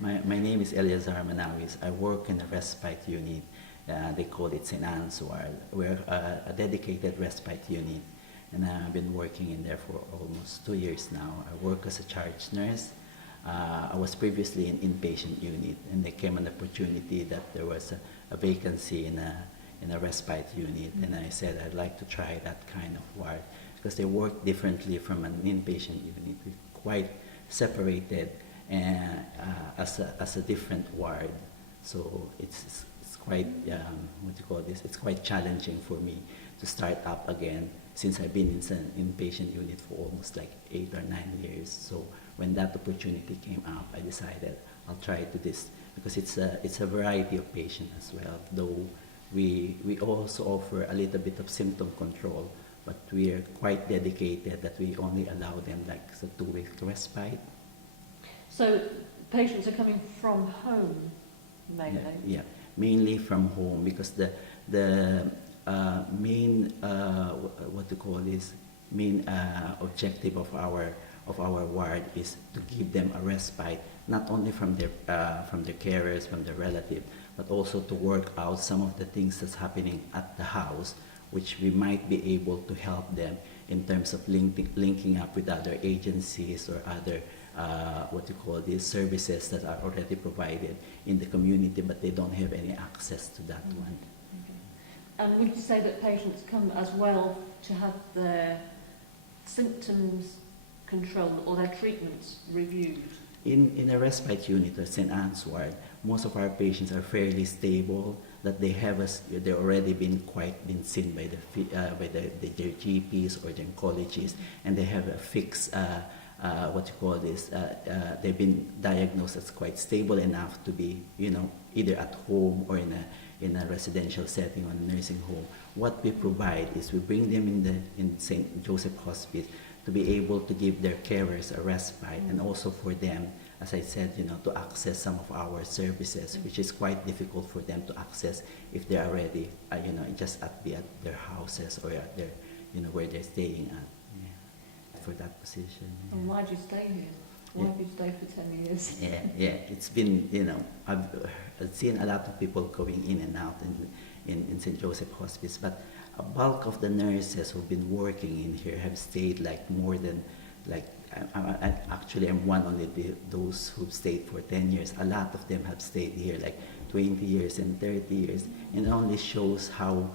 My name is Eliazar Manawis. I work in a respite unit. They call it St. Anne's Ward. We're a dedicated respite unit, and I've been working in there for almost 2 years now. I work as a charge nurse. I was previously in inpatient unit, and there came an opportunity that there was a vacancy in a respite unit, and I said I'd like to try that kind of ward because they work differently from an inpatient unit, quite separated and as a different ward. So it's quite what do you call this? It's quite challenging for me to start up again since I've been in an inpatient unit for almost like 8 or 9 years. So when that opportunity came up, I decided I'll try to this because it's a variety of patients as well. Though we also offer a little bit of symptom control, but we are quite dedicated that we only allow them like a 2-week respite. So patients are coming from home mainly? Yeah, mainly from home because the main what to call this main objective of our ward is to give them a respite, not only from their carers, from their relative, but also to work out some of the things that's happening at the house, which we might be able to help them in terms of linking up with other agencies or other what you call these services that are already provided in the community, but they don't have any access to that one. Okay. And would you say that patients come as well to have their symptoms controlled or their treatments reviewed? In a respite unit or St. Anne's Ward, most of our patients are fairly stable, that they have they've already been seen by their GPs or their oncologists, and they have a fixed what you call this, they've been diagnosed as quite stable enough to be, either at home or in a residential setting or a nursing home. What we provide is we bring them in St. Joseph Hospice to be able to give their carers a respite, and also for them, as I said, to access some of our services, which is quite difficult for them to access if they're already, just at their houses or at their, where they're staying at. For that position. And why did you stay here? Why have you stayed for 10 years? Yeah. It's been, I've seen a lot of people going in and out in St. Joseph Hospice, but a bulk of the nurses who've been working in here have stayed like more than, I'm one only those who've stayed for 10 years. A lot of them have stayed here like 20 years and 30 years. And it only shows how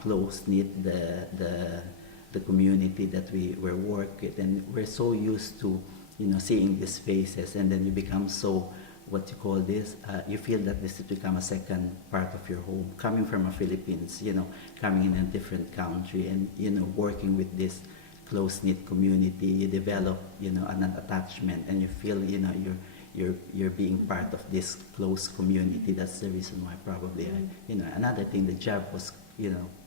close-knit the community that we work with, and we're so used to seeing these faces, and then you become so what you call this you feel that this has become a second part of your home, coming from a Philippines, coming in a different country, and working with this close-knit community, you develop an attachment, and you feel you're being part of this close community. That's the reason why probably another thing, the job was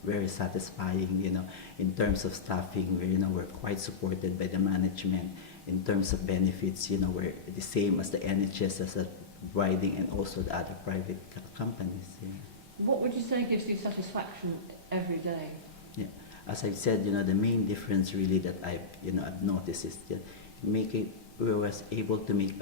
very satisfying, in terms of staffing, we're quite supported by the management. In terms of benefits, we're the same as the NHS as a providing, and also the other private companies. Yeah. What would you say gives you satisfaction every day? Yeah, as I said, the main difference really that I've noticed is that we was able to make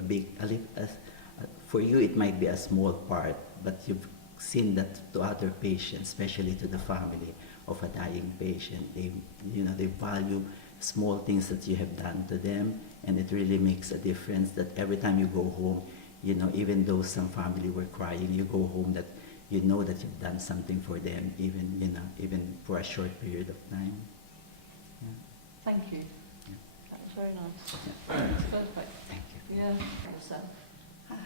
for you it might be a small part, but you've seen that to other patients, especially to the family of a dying patient, they value small things that you have done to them, and it really makes a difference that every time you go home, even though some family were crying, you go home that that you've done something for them, even for a short period of time. Yeah. Thank you. Yeah. That was very nice. Yeah. That's perfect. Thank you. Yeah. So.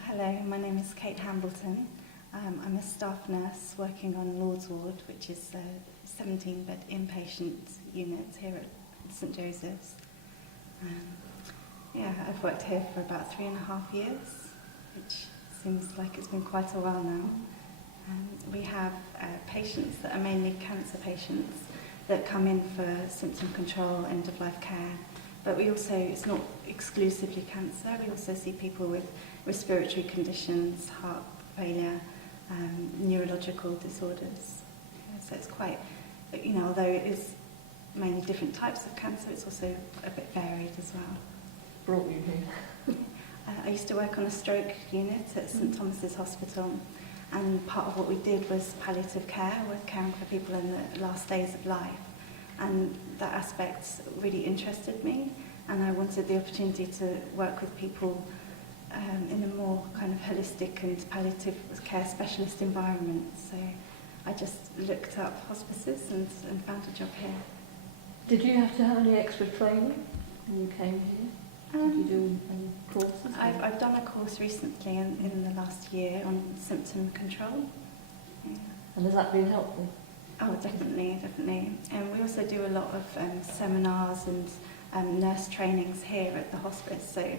Hello, my name is Kate Hambleton. I'm a staff nurse working on Lord's Ward, which is a 17-bed inpatient unit here at St Joseph's. I've worked here for about 3.5 years, which seems like it's been quite a while now. We have patients that are mainly cancer patients that come in for symptom control, end-of-life care, but we also, it's not exclusively cancer, we also see people with respiratory conditions, heart failure, neurological disorders. So it's quite, although it is mainly different types of cancer, it's also a bit varied as well. Brought you here? I used to work on a stroke unit at St Thomas's Hospital, and part of what we did was palliative care, with caring for people in the last days of life. And that aspect really interested me, and I wanted the opportunity to work with people in a more kind of holistic and palliative care specialist environment. So I just looked up hospices and found a job here. Did you have to have any extra training when you came here? Did you do any courses? I've done a course recently in the last year on symptom control. Yeah. And has that been helpful? Oh, definitely. And we also do a lot of seminars and nurse trainings here at the hospice. So,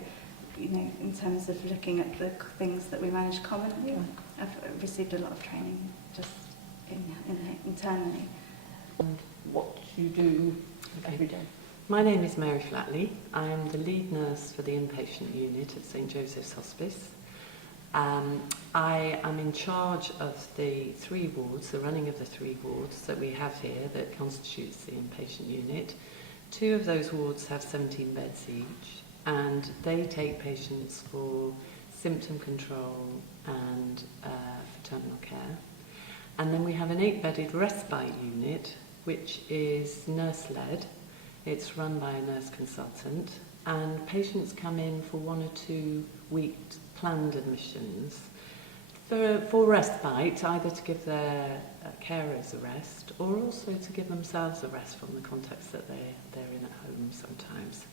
you know, in terms of looking at the things that we manage commonly, I've received a lot of training just internally. And what you do every day? My name is Mary Flatley. I am the lead nurse for the inpatient unit at St Joseph's Hospice. I am in charge of the 3 wards, the running of the 3 wards that we have here that constitutes the inpatient unit. 2 of those wards have 17 beds each, and they take patients for symptom control and for terminal care. And then we have an 8-bedded respite unit, which is nurse-led. It's run by a nurse consultant, and patients come in for 1 or 2 week planned admissions for respite, either to give their carers a rest or also to give themselves a rest from the context that they're in at home sometimes.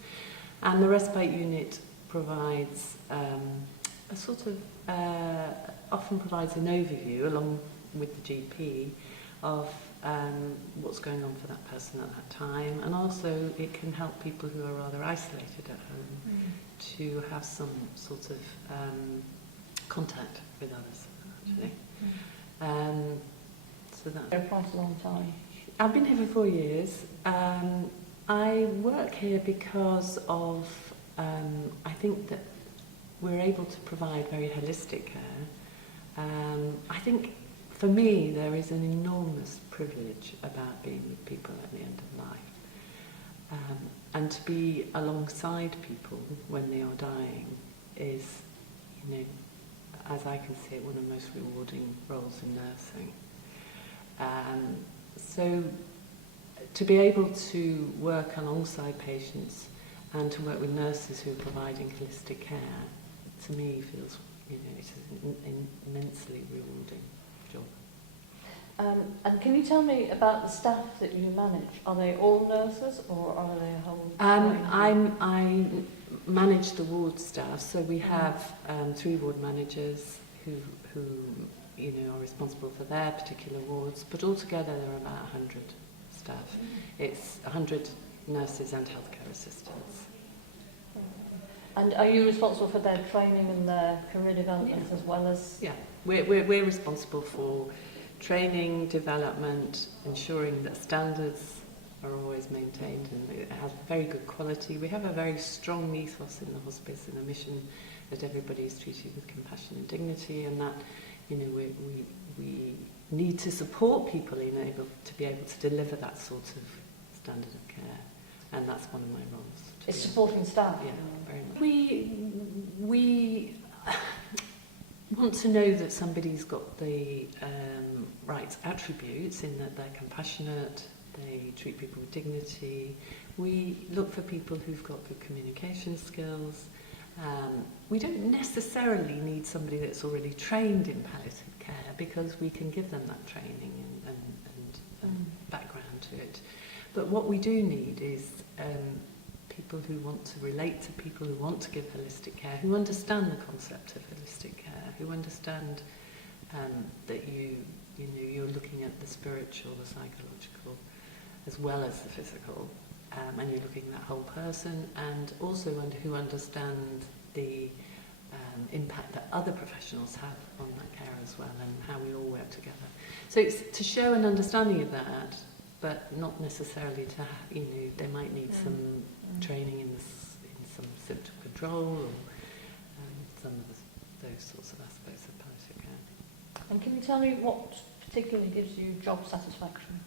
And the respite unit provides a sort of, often provides an overview along with the GP of what's going on for that person at that time, and also it can help people who are rather isolated at home to have some sort of contact with others, actually. So that. For quite a long time. I've been here for 4 years. I work here because of, I think that we're able to provide very holistic care. I think for me, there is an enormous privilege about being with people at the end of life. And to be alongside people when they are dying is, you know, as I can see it, one of the most rewarding roles in nursing. So to be able to work alongside patients and to work with nurses who are providing holistic care, to me feels, you know, it's an immensely rewarding job. And can you tell me about the staff that you manage? Are they all nurses, or are they a whole? I manage the ward staff, so we have 3 ward managers who you know are responsible for their particular wards. But altogether, there are about 100 staff. It's 100 nurses and healthcare assistants. And are you responsible for their training and their career development as well as? Yeah, we're responsible for training, development, ensuring that standards are always maintained and it has very good quality. We have a very strong ethos in the hospice and a mission that everybody is treated with compassion and dignity, and that, you know, we need to support people in able to be able to deliver that sort of standard of care, and that's one of my roles. It's supporting staff. Yeah, very much. We want to know that somebody's got the right attributes, in that they're compassionate, they treat people with dignity. We look for people who've got good communication skills. We don't necessarily need somebody that's already trained in palliative care, because we can give them that training and background to it. But what we do need is people who want to relate to people, who want to give holistic care, who understand the concept of holistic care, who understand that you're looking at the spiritual, the psychological, as well as the physical, and you're looking at that whole person, and also who understand the impact that other professionals have on that care as well, and how we all work together. So it's to show an understanding of that, but not necessarily to have, you know, they might need some training in some symptom control or some of those sorts of aspects of palliative care. And can you tell me what particularly gives you job satisfaction?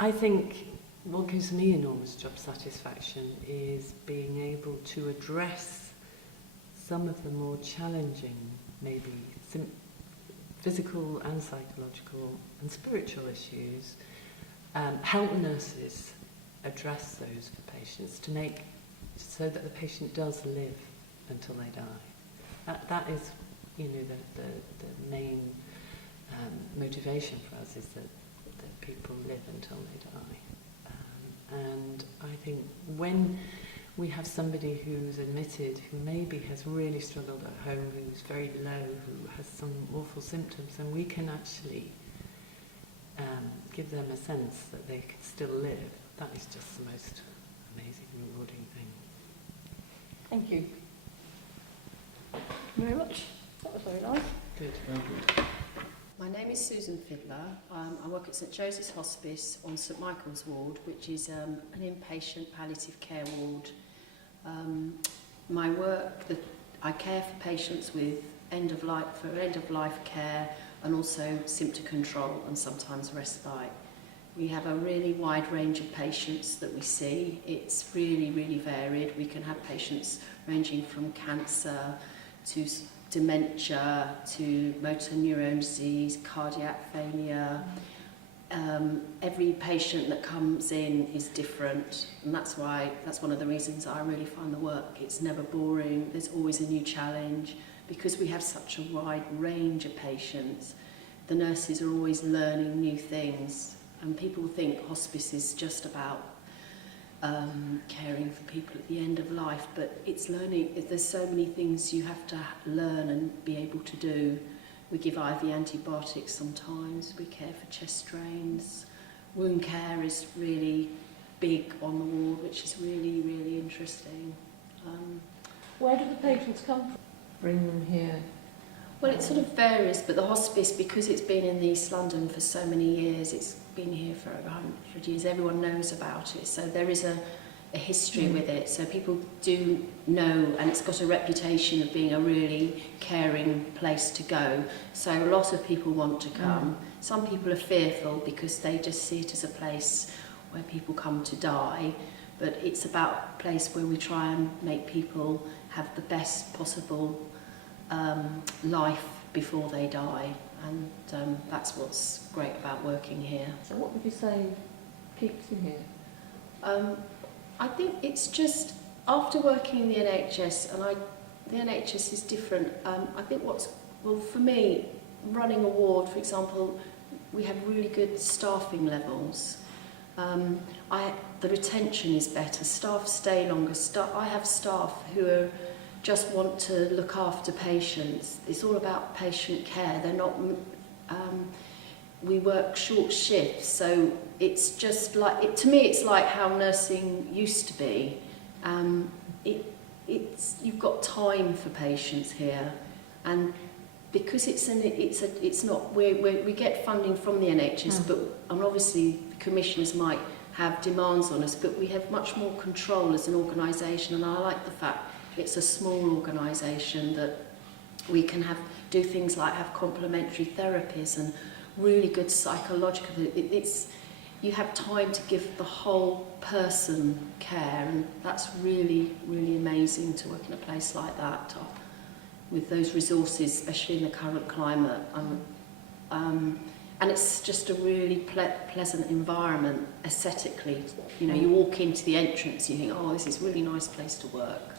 I think what gives me enormous job satisfaction is being able to address some of the more challenging, maybe physical and psychological and spiritual issues, help nurses address those for patients to make so that the patient does live until they die. That is, you know, the main motivation for us is that people live until they die. And I think when we have somebody who's admitted, who maybe has really struggled at home, who's very low, who has some awful symptoms, and we can actually give them a sense that they can still live, that is just the most amazing, rewarding thing. Thank you. Very much. That was very nice. Good. My name is Susan Fiddler. I work at St Joseph's Hospice on St Michael's ward, which is an inpatient palliative care ward. My work, I care for patients with end-of-life care and also symptom control and sometimes respite. We have a really wide range of patients that we see. It's really, really varied. We can have patients ranging from cancer to dementia to motor neurone disease, cardiac failure. Every patient that comes in is different, and that's one of the reasons I really find the work. It's never boring. There's always a new challenge because we have such a wide range of patients. The nurses are always learning new things, and people think hospice is just about caring for people at the end of life, but it's learning. There's so many things you have to learn and be able to do. We give IV antibiotics sometimes, we care for chest drains. Wound care is really big on the ward, which is really, really interesting. Where do the patients come from? Bring them here. Well, it sort of varies, but the hospice, because it's been in East London for so many years, it's been here for over 100 years, everyone knows about it, so there is a history with it, so people do know, and it's got a reputation of being a really caring place to go, so a lot of people want to come. Some people are fearful because they just see it as a place where people come to die, but it's about a place where we try and make people have the best possible life before they die, and that's what's great about working here. So what would you say keeps you here? I think it's just, after working in the NHS, and the NHS is different, I think for me, running a ward, for example, we have really good staffing levels. The retention is better, staff stay longer. I have staff who just want to look after patients. It's all about patient care. They're not. We work short shifts, so it's just like to me. It's like how nursing used to be. You've got time for patients here, and because it's not we get funding from the NHS, but and obviously the commissioners might have demands on us, but we have much more control as an organisation, and I like the fact it's a small organisation that we can do things like have complementary therapies and really good psychological. You have time to give the whole person care, and that's really, really amazing to work in a place like that with those resources, especially in the current climate. And it's just a really pleasant environment aesthetically. You know, you walk into the entrance, you think, oh, this is a really nice place to work.